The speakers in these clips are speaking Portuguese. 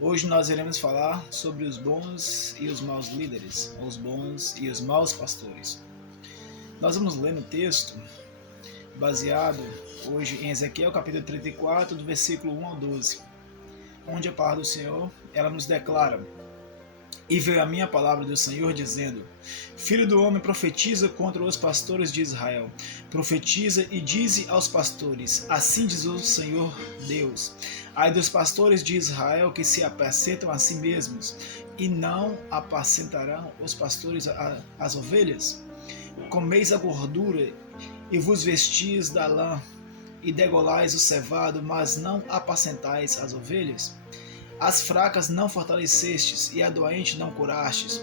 Hoje nós iremos falar sobre os bons e os maus líderes, os bons e os maus pastores. Nós vamos ler no texto baseado hoje em Ezequiel capítulo 34, do versículo 1 ao 12, onde a palavra do Senhor ela nos declara: E veio a minha palavra do Senhor dizendo: Filho do homem, profetiza contra os pastores de Israel. Profetiza e dize aos pastores: Assim diz o Senhor Deus: Ai dos pastores de Israel que se apacentam a si mesmos, e não apacentarão os pastores as ovelhas. Comeis a gordura e vos vestis da lã, e degolais o cevado, mas não apacentais as ovelhas. As fracas não fortalecestes, e a doente não curastes,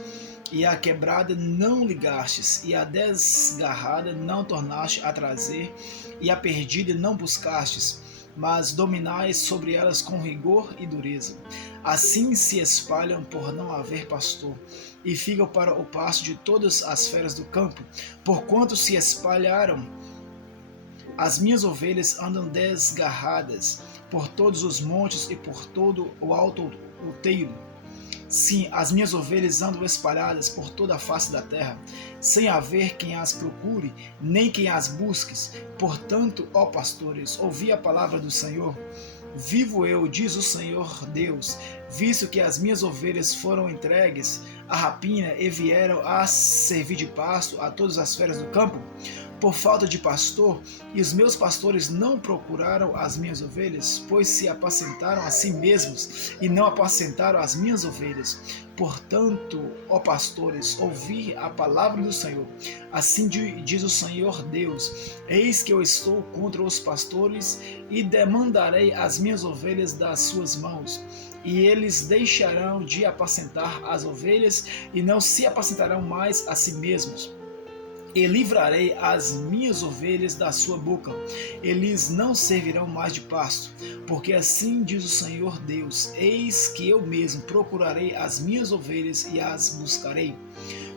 e a quebrada não ligastes, e a desgarrada não tornaste a trazer, e a perdida não buscastes, mas dominais sobre elas com rigor e dureza. Assim se espalham por não haver pastor, e ficam para o pasto de todas as feras do campo, porquanto se espalharam. As minhas ovelhas andam desgarradas por todos os montes e por todo o alto outeiro. Sim, as minhas ovelhas andam espalhadas por toda a face da terra, sem haver quem as procure, nem quem as busque. Portanto, ó pastores, ouvi a palavra do Senhor. Vivo eu, diz o Senhor Deus, visto que as minhas ovelhas foram entregues à rapina e vieram a servir de pasto a todas as feras do campo, por falta de pastor, e os meus pastores não procuraram as minhas ovelhas, pois se apacentaram a si mesmos e não apacentaram as minhas ovelhas. Portanto, ó pastores, ouvi a palavra do Senhor. Assim diz o Senhor Deus: Eis que eu estou contra os pastores e demandarei as minhas ovelhas das suas mãos. E eles deixarão de apacentar as ovelhas e não se apacentarão mais a si mesmos. E livrarei as minhas ovelhas da sua boca, eles não servirão mais de pasto, porque assim diz o Senhor Deus: Eis que eu mesmo procurarei as minhas ovelhas e as buscarei,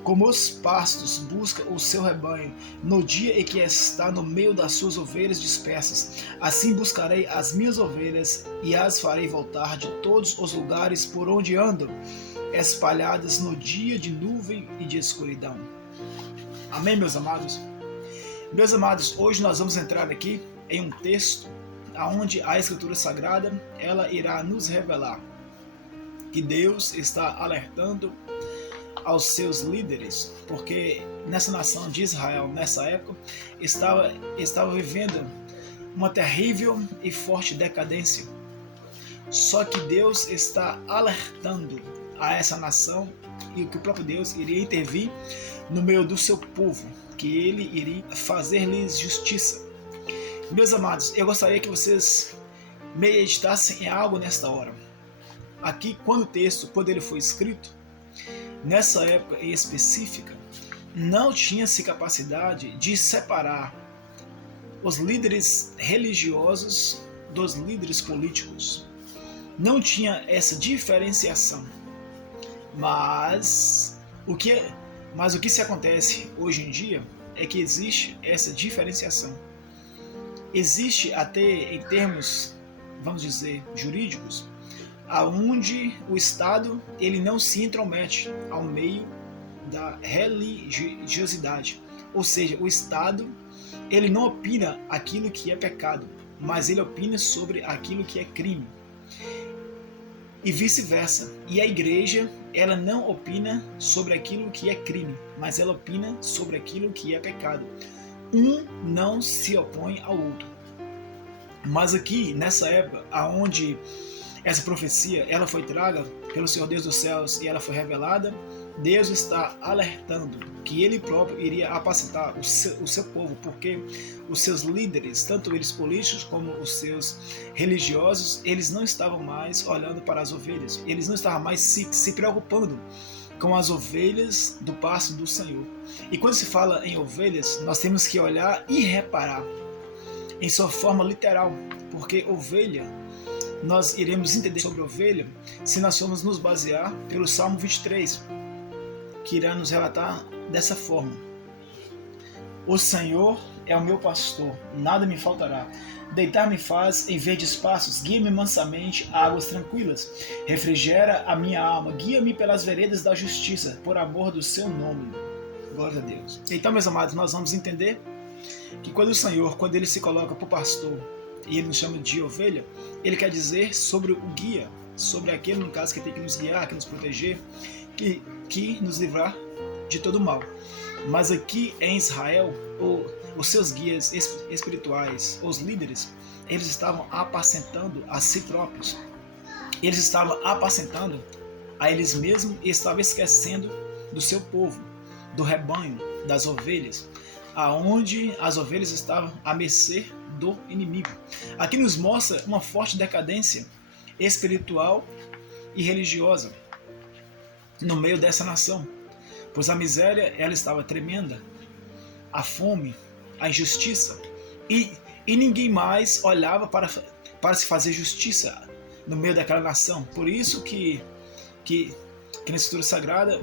como os pastos buscam o seu rebanho, no dia em que está no meio das suas ovelhas dispersas. Assim buscarei as minhas ovelhas e as farei voltar de todos os lugares por onde andam, espalhadas no dia de nuvem e de escuridão. Amém, meus amados? Meus amados, hoje nós vamos entrar aqui em um texto onde a Escritura Sagrada ela irá nos revelar que Deus está alertando aos seus líderes, porque nessa nação de Israel, nessa época, estava vivendo uma terrível e forte decadência. Só que Deus está alertando a essa nação e que o próprio Deus iria intervir no meio do seu povo, que ele iria fazer-lhes justiça. Meus amados, eu gostaria que vocês meditassem em algo nesta hora. Aqui, quando o texto, quando ele foi escrito, nessa época em específica, não tinha-se capacidade de separar os líderes religiosos dos líderes políticos. Não tinha essa diferenciação. Mas o que se acontece hoje em dia é que existe essa diferenciação. Existe até em termos, vamos dizer, jurídicos, aonde o Estado ele não se intromete ao meio da religiosidade. Ou seja, o Estado ele não opina aquilo que é pecado, mas ele opina sobre aquilo que é crime. E vice-versa. E a igreja, ela não opina sobre aquilo que é crime, mas ela opina sobre aquilo que é pecado. Um não se opõe ao outro. Mas aqui, nessa época, onde essa profecia ela foi traga pelo Senhor Deus dos céus e ela foi revelada, Deus está alertando que Ele próprio iria apacentar o seu povo, porque os seus líderes, tanto eles políticos como os seus religiosos, eles não estavam mais olhando para as ovelhas, eles não estavam mais se preocupando com as ovelhas do pasto do Senhor. E quando se fala em ovelhas, nós temos que olhar e reparar em sua forma literal, porque ovelha, nós iremos entender sobre ovelha se nós formos nos basear pelo Salmo 23, que irá nos relatar dessa forma: O Senhor é o meu pastor, nada me faltará. Deitar-me faz em verdes pastos, guia-me mansamente a águas tranquilas. Refrigera a minha alma, guia-me pelas veredas da justiça, por amor do seu nome. Glória a Deus. Então, meus amados, nós vamos entender que quando o Senhor, quando ele se coloca para o pastor e ele nos chama de ovelha, ele quer dizer sobre o guia, sobre aquele, no caso, que tem que nos guiar, que nos proteger, que nos livrar de todo mal. Mas aqui em Israel, os seus guias espirituais, os líderes, eles estavam apacentando a si próprios. Eles estavam apacentando a eles mesmos e estavam esquecendo do seu povo, do rebanho, das ovelhas, aonde as ovelhas estavam à mercê do inimigo. Aqui nos mostra uma forte decadência espiritual e religiosa no meio dessa nação, pois a miséria ela estava tremenda, a fome, a injustiça, e ninguém mais olhava para se fazer justiça no meio daquela nação. Por isso que na Escritura Sagrada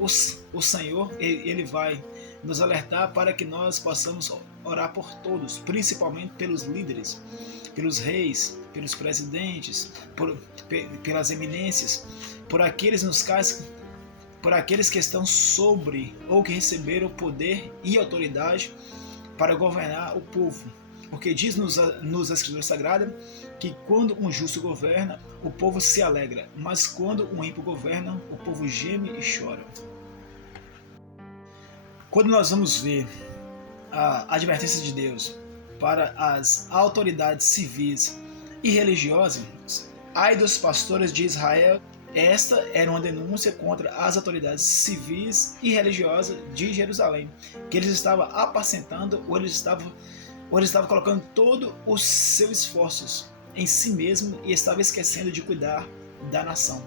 o Senhor ele vai nos alertar para que nós possamos orar por todos, principalmente pelos líderes, pelos reis, pelos presidentes, pelas eminências, por aqueles que estão sobre ou que receberam poder e autoridade para governar o povo. Porque diz-nos a Escritura Sagrada que quando um justo governa, o povo se alegra, mas quando um ímpio governa, o povo geme e chora. Quando nós vamos ver a advertência de Deus para as autoridades civis e religiosas, ai dos pastores de Israel, esta era uma denúncia contra as autoridades civis e religiosas de Jerusalém, que eles estavam apacentando ou eles estavam colocando todo os seus esforços em si mesmo e estavam esquecendo de cuidar da nação.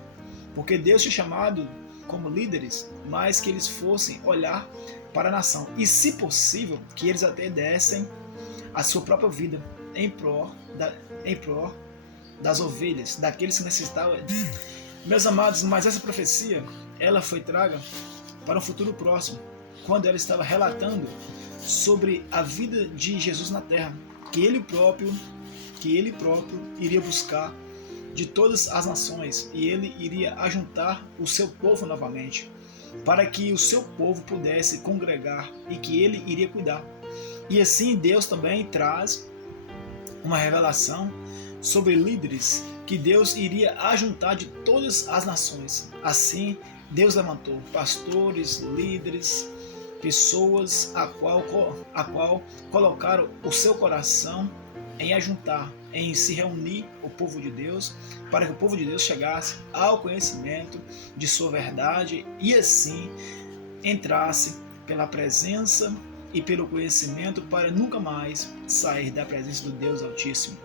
Porque Deus tinha chamado como líderes, mas que eles fossem olhar para a nação e, se possível, que eles até dessem a sua própria vida em prol das ovelhas, daqueles que necessitavam. Meus amados, mas essa profecia ela foi traga para um futuro próximo, quando ela estava relatando sobre a vida de Jesus na terra, que ele próprio iria buscar de todas as nações e ele iria ajuntar o seu povo novamente, para que o seu povo pudesse congregar e que ele iria cuidar. E assim Deus também traz uma revelação sobre líderes que Deus iria ajuntar de todas as nações. Assim, Deus levantou pastores, líderes, pessoas a qual colocaram o seu coração em ajuntar, em se reunir o povo de Deus, para que o povo de Deus chegasse ao conhecimento de sua verdade e assim entrasse pela presença e pelo conhecimento para nunca mais sair da presença do Deus Altíssimo.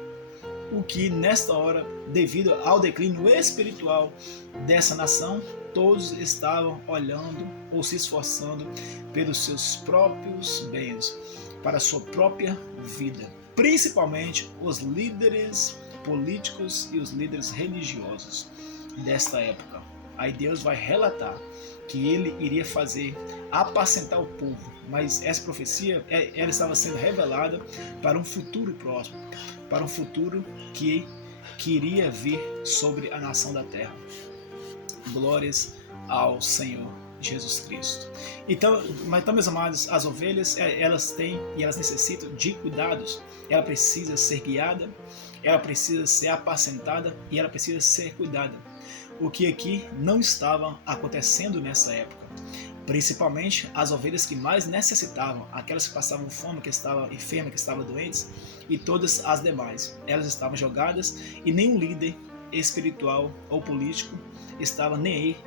O que nesta hora, devido ao declínio espiritual dessa nação, todos estavam olhando ou se esforçando pelos seus próprios bens, para a sua própria vida, principalmente os líderes políticos e os líderes religiosos desta época. Aí Deus vai relatar que ele iria fazer apacentar o povo, mas essa profecia ela estava sendo revelada para um futuro próximo, para um futuro que iria vir sobre a nação da terra. Glórias ao Senhor Jesus Cristo. Então, meus amados, as ovelhas elas têm e elas necessitam de cuidados. Ela precisa ser guiada, ela precisa ser apacentada e ela precisa ser cuidada. O que aqui não estava acontecendo nessa época. Principalmente as ovelhas que mais necessitavam, aquelas que passavam fome, que estavam enfermas, que estavam doentes, e todas as demais. Elas estavam jogadas e nenhum líder espiritual ou político estava nem aí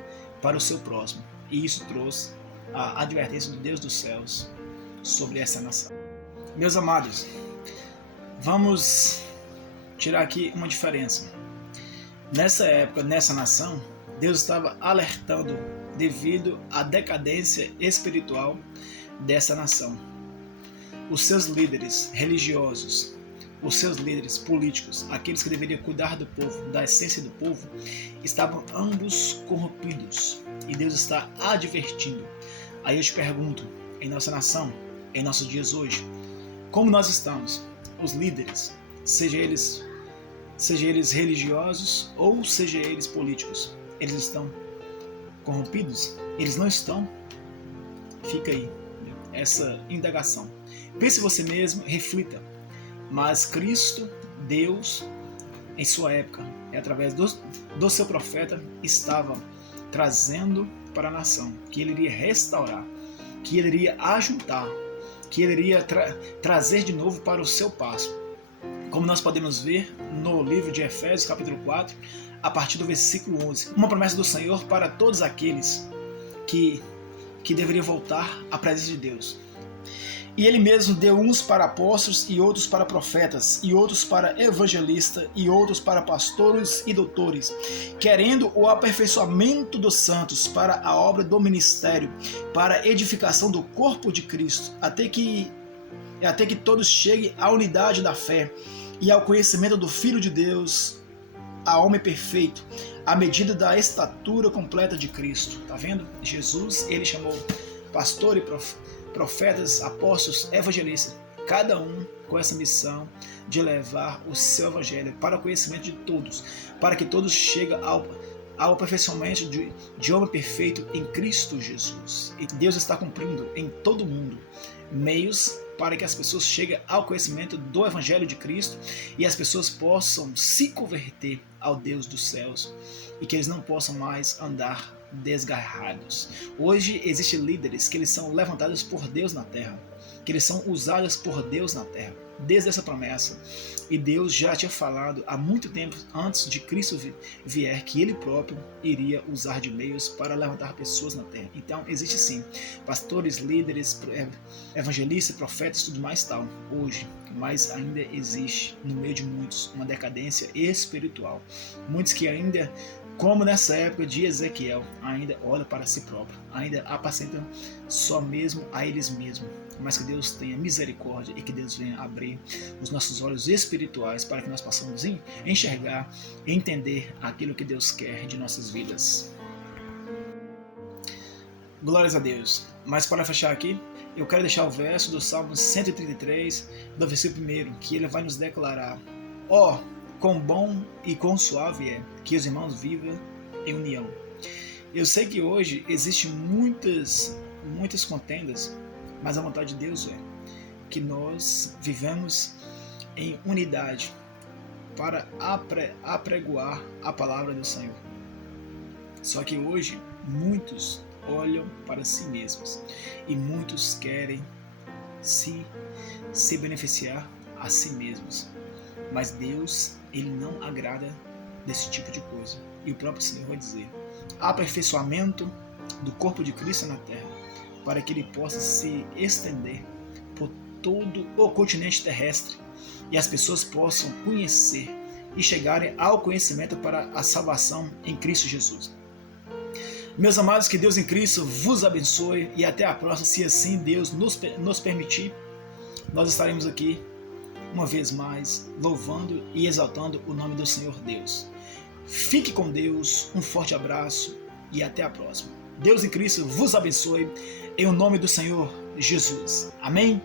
para o seu próximo. E isso trouxe a advertência do Deus dos céus sobre essa nação. Meus amados, vamos tirar aqui uma diferença. Nessa época, nessa nação, Deus estava alertando devido à decadência espiritual dessa nação. Os seus líderes religiosos, os seus líderes políticos, aqueles que deveriam cuidar do povo, da essência do povo, estavam ambos corrompidos. E Deus está advertindo. Aí eu te pergunto, em nossa nação, em nossos dias hoje, como nós estamos, os líderes, seja eles religiosos ou seja eles políticos, eles estão corrompidos? Eles não estão? Fica aí essa indagação. Pense você mesmo, reflita. Mas Cristo, Deus, em sua época, através do seu profeta, estava trazendo para a nação que ele iria restaurar, que ele iria ajuntar, que ele iria trazer de novo para o seu passo. Como nós podemos ver no livro de Efésios, capítulo 4, a partir do versículo 11. Uma promessa do Senhor para todos aqueles que deveriam voltar à presença de Deus. E ele mesmo deu uns para apóstolos, e outros para profetas, e outros para evangelistas, e outros para pastores e doutores, querendo o aperfeiçoamento dos santos para a obra do ministério, para a edificação do corpo de Cristo, até que todos cheguem à unidade da fé e ao conhecimento do Filho de Deus, a homem perfeito, à medida da estatura completa de Cristo. Tá vendo? Jesus, ele chamou pastor e profetas, apóstolos, evangelistas, cada um com essa missão de levar o seu evangelho para o conhecimento de todos, para que todos cheguem ao aperfeiçoamento de homem perfeito em Cristo Jesus. E Deus está cumprindo em todo o mundo meios para que as pessoas cheguem ao conhecimento do Evangelho de Cristo e as pessoas possam se converter ao Deus dos céus e que eles não possam mais andar desgarrados. Hoje existem líderes que eles são levantados por Deus na terra, que eles são usados por Deus na terra, desde essa promessa. E Deus já tinha falado há muito tempo antes de Cristo vier que Ele próprio iria usar de meios para levantar pessoas na terra. Então existe sim pastores, líderes, evangelistas, profetas, tudo mais tal hoje, mas ainda existe no meio de muitos uma decadência espiritual. Muitos que ainda, como nessa época de Ezequiel, ainda olham para si próprio, ainda apacentam só mesmo a eles mesmos. Mas que Deus tenha misericórdia e que Deus venha abrir os nossos olhos espirituais para que nós possamos enxergar e entender aquilo que Deus quer de nossas vidas. Glórias a Deus. Mas para fechar aqui, eu quero deixar o verso do Salmo 133, do versículo 1, que ele vai nos declarar: ó, quão bom e quão suave é que os irmãos vivam em união. Eu sei que hoje existem muitas contendas, mas a vontade de Deus é que nós vivamos em unidade para apregoar a palavra do Senhor. Só que hoje muitos olham para si mesmos e muitos querem se beneficiar a si mesmos. Mas Deus, Ele não agrada desse tipo de coisa. E o próprio Senhor vai dizer: aperfeiçoamento do corpo de Cristo na terra, para que ele possa se estender por todo o continente terrestre e as pessoas possam conhecer e chegarem ao conhecimento para a salvação em Cristo Jesus. Meus amados, que Deus em Cristo vos abençoe e até a próxima, se assim Deus nos permitir. Nós estaremos aqui uma vez mais louvando e exaltando o nome do Senhor Deus. Fique com Deus, um forte abraço e até a próxima. Deus em Cristo vos abençoe, em nome do Senhor Jesus. Amém?